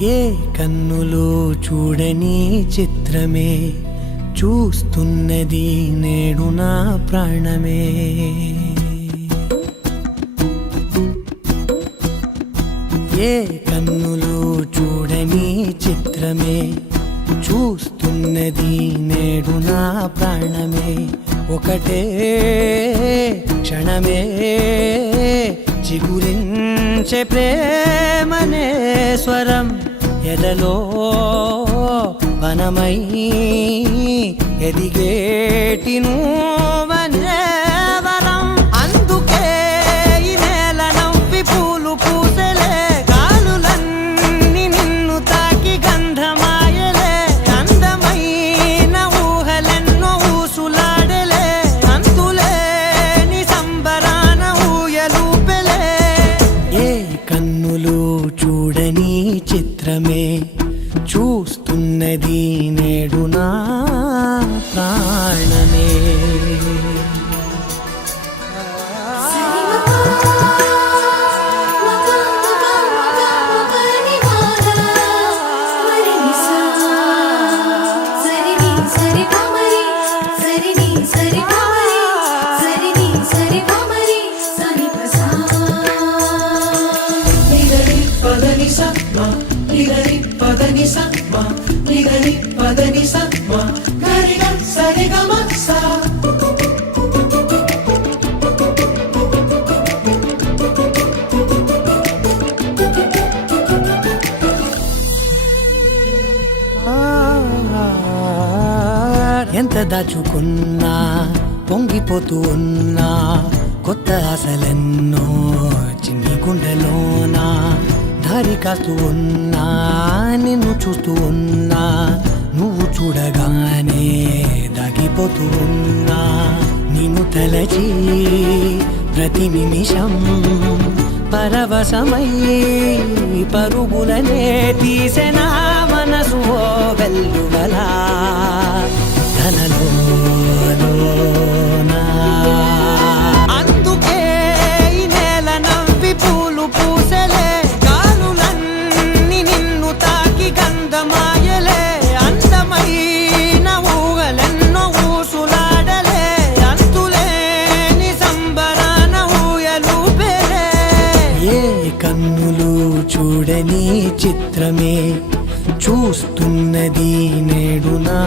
ఏ కన్నులు చూడని చిత్రమే చూస్తున్నది నేడు నా ప్రాణమే. ఏ కన్నులు చూడని చిత్రమే చూస్తున్నది నేడు నా ప్రాణమే. ఒకటే క్షణమే చిగురించే ప్రేమనే స్వరం ఎదలో వనమై ఎదిగేటి నువ్వనే వరం. అందుకే ఈ నేల నవ్వి పూలు పూసెలే, గాలులన్నీ నిన్ను తాకి గంధమాయలే. అందమైన ఊహలెన్నో ఊసులాడలే, అంతులేని సంబరాన ఊయలూపెలే. ఏ కన్నులు చూడని చిత్రమే చూస్తున్నది నేడు నా ప్రాణమే. ఎంత దాచుకున్నా పొంగిపోతూ ఉన్నా, కొత్త ఆశలెన్నో చిన్ని గుండెలోనా దారి కాస్తూ ఉన్నా. నిన్ను చూస్తూ ఉన్నా, నువ్వు చూడగానే దాగిపోతూ ఉన్నా. నిన్ను తలచి ప్రతి నిమిషం పరవశమై పరుగులనే తీసెనా మనసు ఓ వెల్లువలా ధనలోనా. అందుకే ఈ నేల నవ్వి పూలు పూసెలే, గాలులన్నీ నిన్ను తాకి గంధమాయలే. అందమైన ఊహలెన్నో ఊసులాడలే, అంతులేని సంబరాన ఊయలూపెలే. ఏ కన్నులు చూడని చిత్రమే చూస్తున్నది నేడు నా